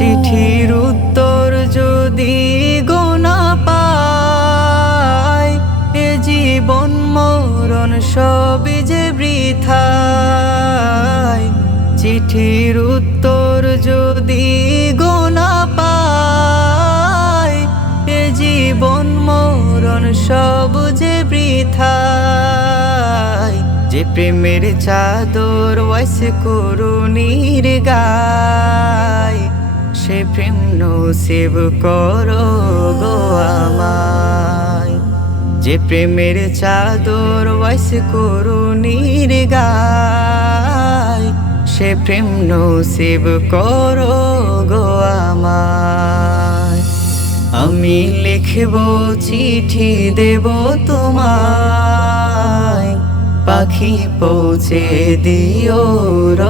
চিঠির উত্তর যদি গোনা পায়, এ জীবন মরণ সব যে বৃথায়। চিঠির উত্তর যদি গোনা পায়, এ জীবন মরণ সব যে বৃথায়। যে প্রেমের চাদর ওয়াইস করুণীর গায় সে প্রেম নসিব করো গো আমায়। যে প্রেমের চাদর ওয়াইস করুণীর গায় সে প্রেম নসিব করো গো আমায়। আমি লিখব চিঠি দেব তোমায়, পাখি পৌঁছে দিও রোজায়